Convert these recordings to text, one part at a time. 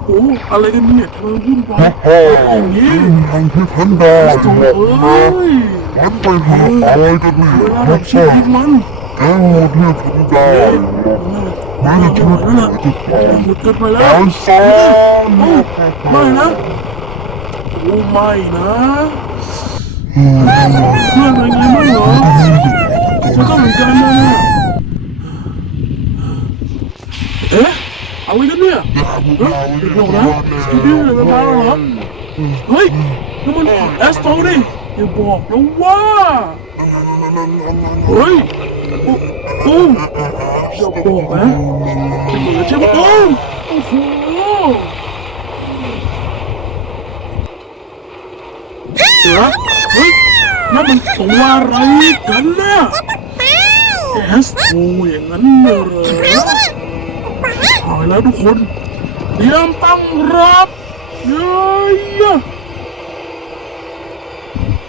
โอ้อะไรกันเนี่ยทำไมวุ่นวายฮ่าฮ่าอย่างนี้ทางที่ฉันได้โถ่บอกเอ้นะยฉันไปหาอะไรกันนี่เวลาฮ่าดับชีฮ่าวิตมันแกหมดที่ฉันได้แม้จะช่วยเหลือจะตายหมดกันไปแล้ตาวยซะโอ้ไม่นะโอ้ไม่นะเพื่อนเป็นไงบ้างเหรอฉันก็เหมือนกันนะเนี่ย เอ๊ะอะไรกันเนี่ยเฮ้ยเดี๋ยวนะสตูดิโออะไรมาเหรอเฮ้ยนั่นมันแอสโตนี่อย่าบอกนะว่าเฮ้ยโอ้โอ้อย่าบอกนะเป็นเหมือนใช่ไหมโอ้โอ้โหเดี๋ยวเฮ้ยนั่นมันตัวอะไรกันเนี่ยแอสโตอย่างนั้นเหร อหายแล้วทุกคนเตรียมตั้งรับเย้ย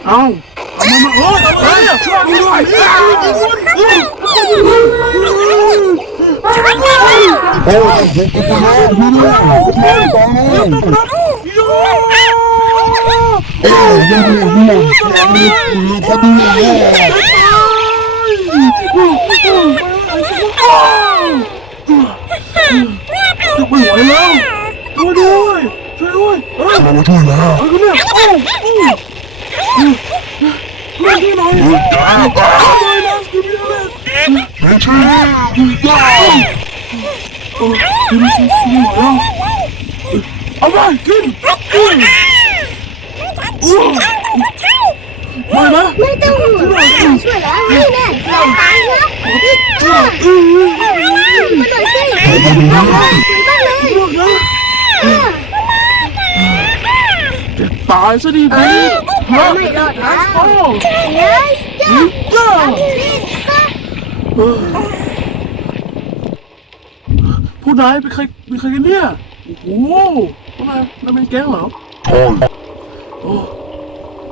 เอาเอามามาเฮ้ยเฮ้ยช่วยกูด้วยโอ้ยผมก็ไปแล้วพี่น้องผมไปแล้วโอ้ยดูดูดูดูเขาดูว่า ไม่ไหวแล้วช่วยด้วยช่วยด้วยเฮ้ยเรามาช่วยแล้วเอาเนี่ยโอ้โอ้ช่วยหน่อยเฮ้ยจ้าช่วยนะช่วยไม่ได้ไม่ใช่จ้าเออกินกินกินหน่อยเอาไปกินอุ้ยอุ้ยไม่นะไม่ต้องห่วงช่วยแล้วนี่แน่อย่าตายนะอือมาหน่อยสิ สวยมากเลยพวกนะจะตายซะดีดีฮะไม่รอดนะโอ้เฮ้ยย่าย่านี่ซะเออผู้นายเป็นใครเป็นใครกันเนี่ยโอ้โหทำไมนั่นเป็นแก๊งเหรอใช่โอ้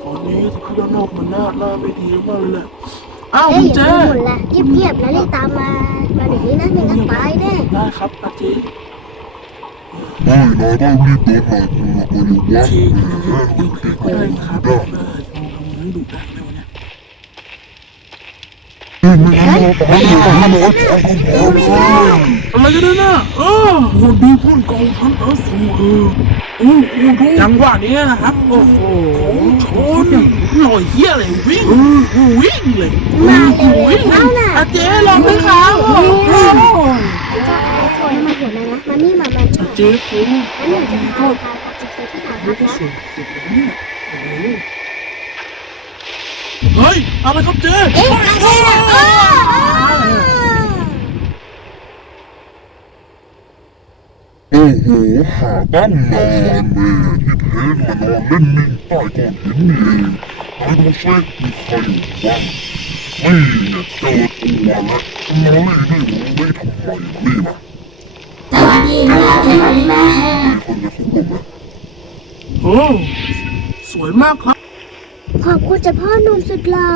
ตอนนี้ที่พี่ด้านนอกมันน่าน่าไม่ดีมากเลยแหละ อ้าวเฮ้คุยณอเจย่าพูดหมดละเงียบๆนะรีบตามมา มาเดี๋ยวนี้นะไม่งั้นตายแน่ได้ครับอาเจเฮ้ยเราต้องรีบเดินหน่อยเราอยู่วัดทีก็ได้ครับเออทำงั้นดุดันเลยวันนี้ เฮ้ย ไม่งั้ยเลยตายเลยตายเลยอะไรกันเนี่ยนะเออโหดูพ่นกองทัพเออสูเออโอ้โหดูจังหวะนี้นะครับ โอ้โหชนหน่อยเฮียอะไรวิ่งวิ่งเลยมาเร็ววิ่งเอาน่ะอาเจลองไหมครับโอ้โหเจ้าอะไรโทรให้มาหัวนะนะมานี่มาแบบอาเจฟูอันนี้จะพาพาจะไปที่ไหนรู้คก็รับสุดสุดเลยนี่ยโอ้โหเฮ้ย อะไรครับเจเอ๊ะอะไรอะโอ้โหหาบ้านนอนเลยที่เพนมานอนเล่นนิ่งใต้ก้อนหินนี่เองนายดูซิมีใครอยู่บ้างนี่เนี่ยเจอตัวแล้วนอนเล่นนี่รู้ไม่ทำไมนี่มามีคนจะคุกลงไหมโอ้สวยมากครับ ขอบคุณเจ้าพ่อหนุ่มสุดหล่อ